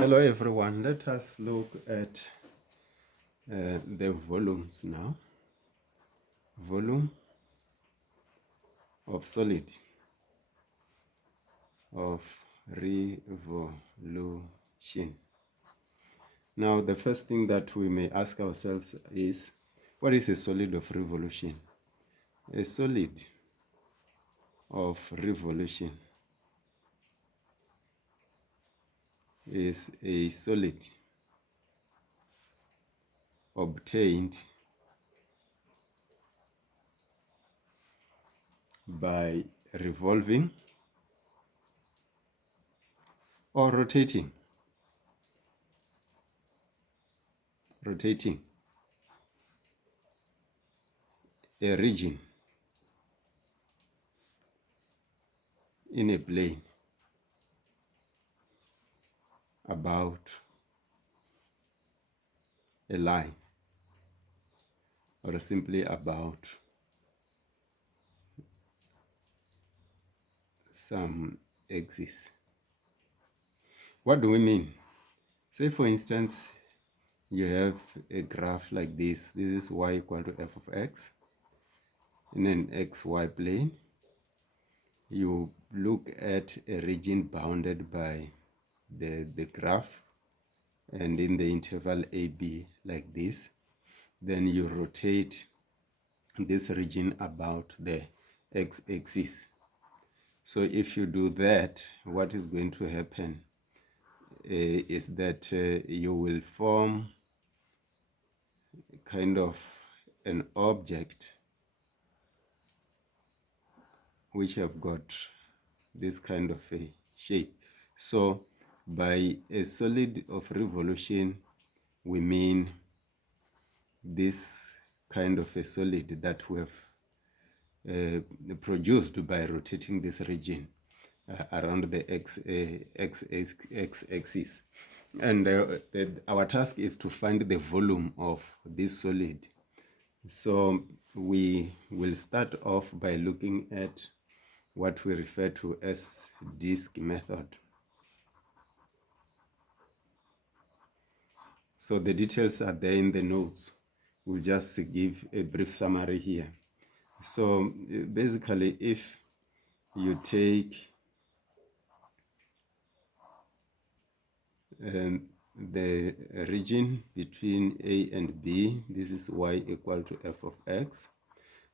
Hello everyone, let us look at the volumes now. Volume of solid of revolution. Now the first thing that we may ask ourselves is, what is a solid of revolution? A solid of revolution is a solid obtained by revolving or rotating a region in a plane about a line, or simply about some axis. What do we mean? Say for instance, you have a graph like this. This is y equal to f of x in an xy plane. You look at a region bounded by the graph and in the interval AB like this. Then you rotate this region about the x-axis. So if you do that, what is going to happen is that you will form kind of an object which have got this kind of a shape. So by a solid of revolution, we mean this kind of a solid that we have produced by rotating this region around the x-axis. And our task is to find the volume of this solid. So we will start off by looking at what we refer to as disk method. So the details are there in the notes. We'll just give a brief summary here. So basically, if you take the region between A and B, this is y equal to f of x,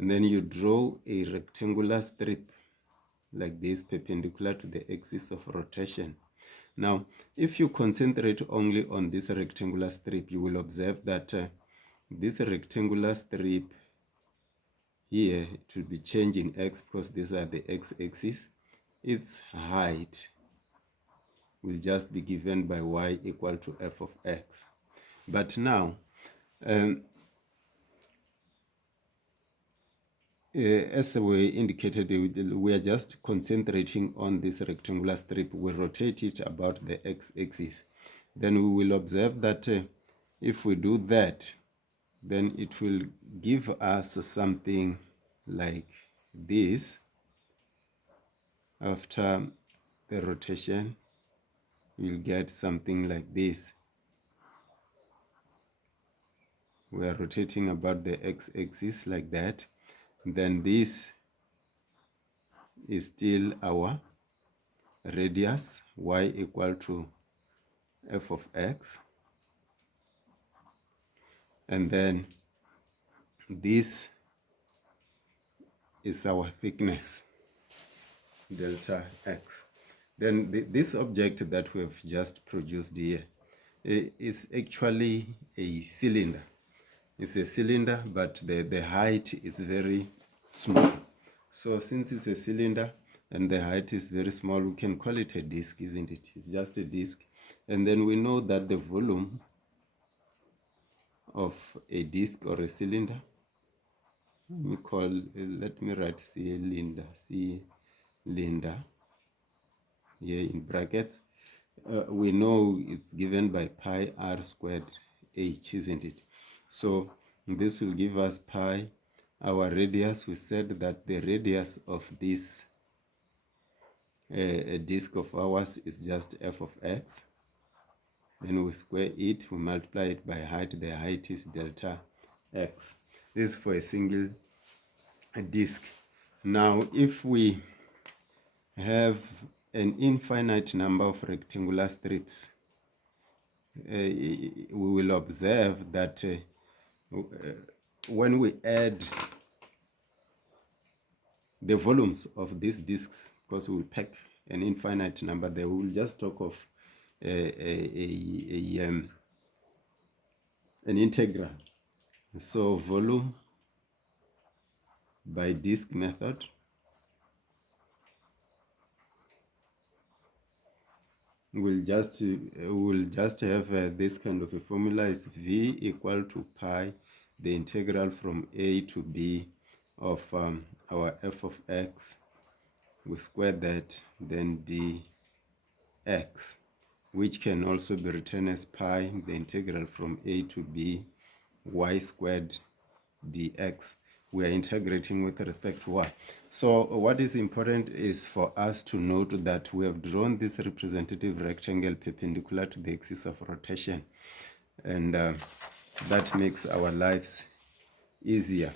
and then you draw a rectangular strip like this perpendicular to the axis of rotation. Now, if you concentrate only on this rectangular strip, you will observe that this rectangular strip here, it will be changing x because these are the x-axis. Its height will just be given by y equal to f of x. But now, as we indicated, we are just concentrating on this rectangular strip. We rotate it about the x-axis. Then we will observe that if we do that, then it will give us something like this. After the rotation, we'll get something like this. We are rotating about the x-axis like that. Then this is still our radius, y equal to f of x. And then this is our thickness, delta x. Then this object that we have just produced here is actually a cylinder. It's a cylinder, but the height is very small. So since it's a cylinder and the height is very small, we can call it a disk, isn't it? It's just a disk. And then we know that the volume of a disk or a cylinder, let me write cylinder here in brackets. We know it's given by pi r squared h, isn't it? So this will give us pi. Our radius, we said that the radius of this disk of ours is just f of x. then we square it, we multiply it by height. The height is delta x. This is for a single disk. Now, if we have an infinite number of rectangular strips, we will observe that when we add the volumes of these disks, because we will pack an infinite number there, we will just talk of an integral. So volume by disk method we'll just have this kind of a formula is V equal to pi the integral from a to b of our f of x. We square that, then dx, which can also be written as pi the integral from a to b y squared dx. We are integrating with respect to y. So what is important is for us to note that we have drawn this representative rectangle perpendicular to the axis of rotation, and that makes our lives easier.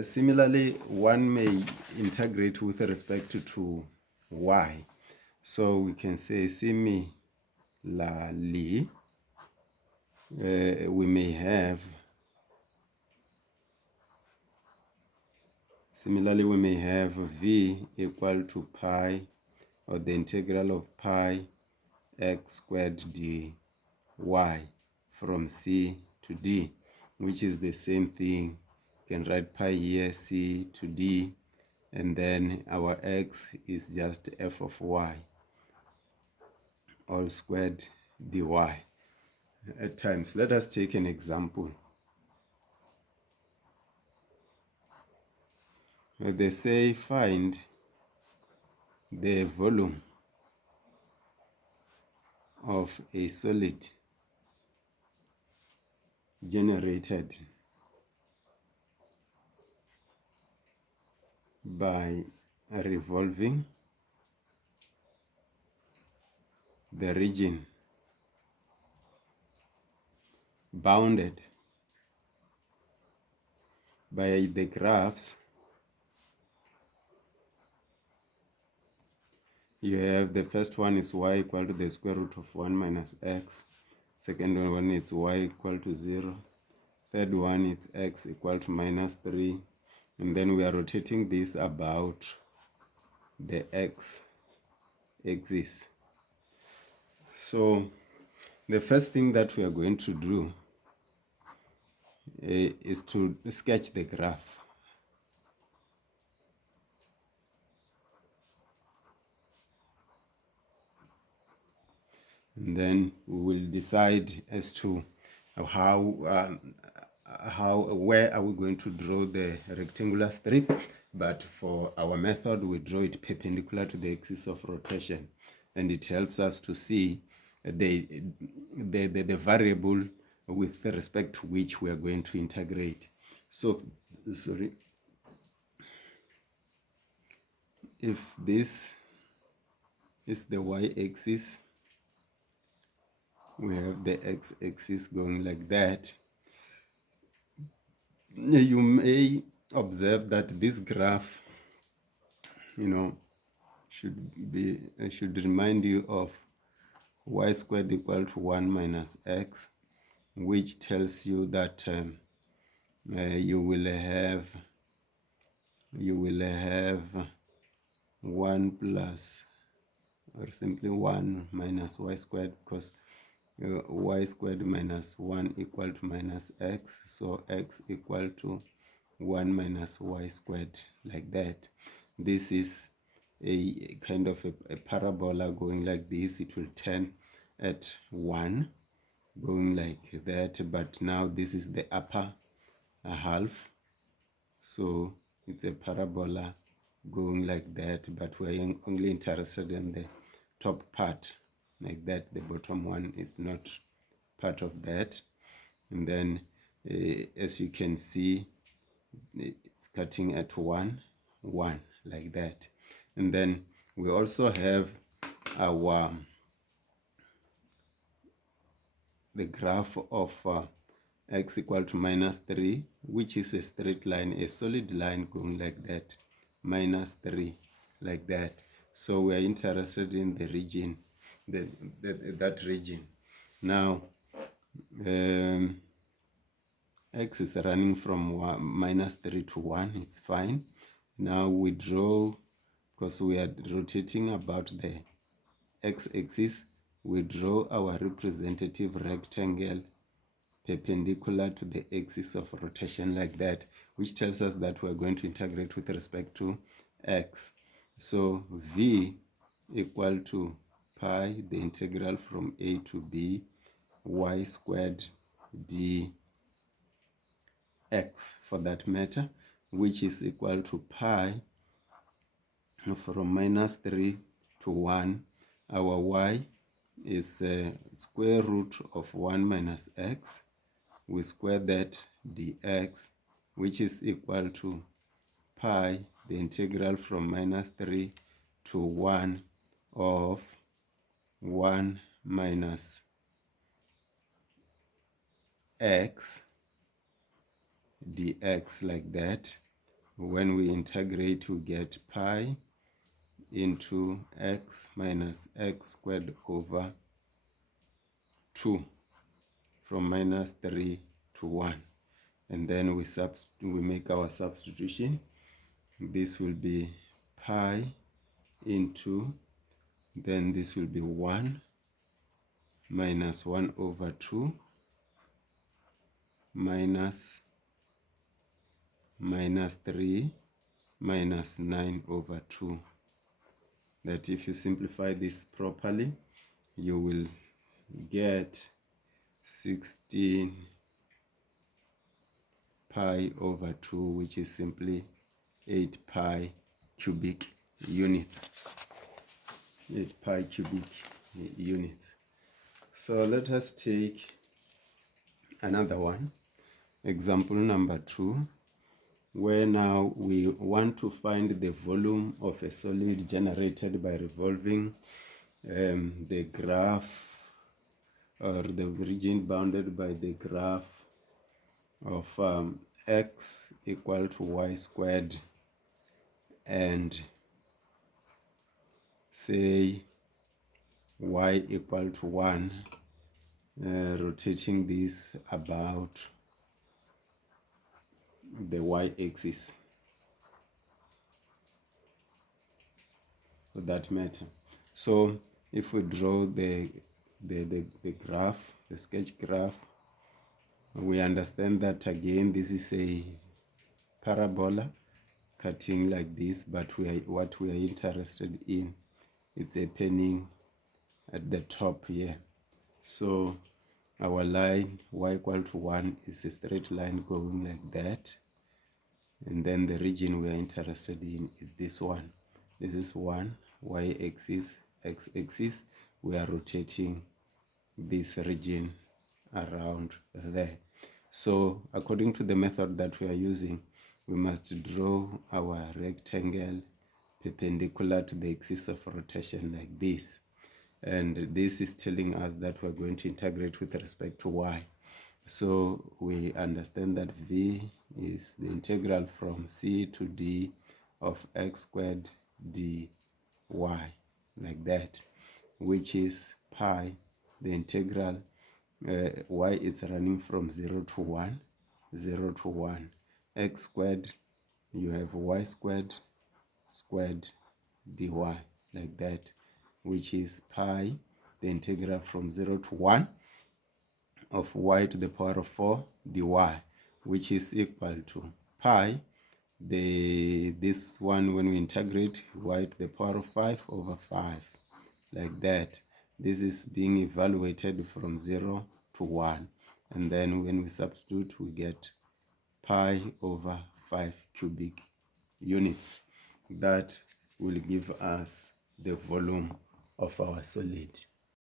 Similarly, one may integrate with respect to y. So we can say similarly, we may have v equal to pi, or the integral of pi x squared dy from c to d, which is the same thing. You can write pi here, c to d, and then our x is just f of y all squared dy at times. Let us take an example. They say find the volume of a solid generated by revolving the region bounded by the graphs. You have the first one is y equal to the square root of 1 minus x. Second one is y equal to 0. Third one is x equal to minus 3. And then we are rotating this about the x axis. So the first thing that we are going to do is to sketch the graph. And then we will decide as to where are we going to draw the rectangular strip. But for our method, we draw it perpendicular to the axis of rotation, and it helps us to see the variable with respect to which we are going to integrate. So if this is the y-axis, we have the x-axis going like that. You may observe that this graph, should remind you of y squared equal to 1 minus x, which tells you that you will have 1 plus, or simply 1 minus y squared, because y squared minus 1 equal to minus x, so x equal to 1 minus y squared, like that. This is a kind of a parabola going like this. It will turn at 1, going like that, but now this is the upper half, so it's a parabola going like that, but we're only interested in the top part, like that. The bottom one is not part of that. And then as you can see, it's cutting at 1, like that. And then we also have our the graph of x equal to -3, which is a straight line, a solid line going like that, -3, like that. So we are interested in the region, that region. Now, x is running from -3 to 1, it's fine. Now we draw, because we are rotating about the x-axis, we draw our representative rectangle perpendicular to the axis of rotation like that, which tells us that we're going to integrate with respect to x. So v equal to pi, the integral from a to b, y squared dx for that matter, which is equal to pi from -3 to 1. Our y is square root of 1 minus x. We square that dx, which is equal to pi, the integral from -3 to 1 of 1 minus x dx, like that. When we integrate, we get pi into x minus x squared over 2 from -3 to 1. And then we make our substitution. This will be pi into, then this will be 1 minus 1 over 2 minus -3 minus 9 over 2. That if you simplify this properly, you will get 16 pi over 2, which is simply 8 pi cubic units. 8 pi cubic units. So let us take another one, example number 2, where now we want to find the volume of a solid generated by revolving the graph, or the region bounded by the graph of x equal to y squared, and say y equal to 1, rotating this about the y-axis, for that matter. So if we draw the graph, the sketch graph, we understand that again this is a parabola cutting like this, but what we are interested in, it's happening at the top here. So our line y equal to 1 is a straight line going like that, and then the region we are interested in is this one. This is 1, y-axis, x-axis. We are rotating this region around there. So according to the method that we are using, we must draw our rectangle perpendicular to the axis of rotation like this. And this is telling us that we're going to integrate with respect to y. So we understand that v is the integral from c to d of x squared dy, like that, which is pi, the integral, y is running from 0 to 1, 0 to 1, x squared, you have y squared dy, like that, which is pi, the integral from 0 to 1 of y to the power of 4 dy, which is equal to pi, this one, when we integrate, y to the power of 5 over 5, like that. This is being evaluated from 0 to 1, and then when we substitute, we get pi over 5 cubic units. That will give us the volume of our solid.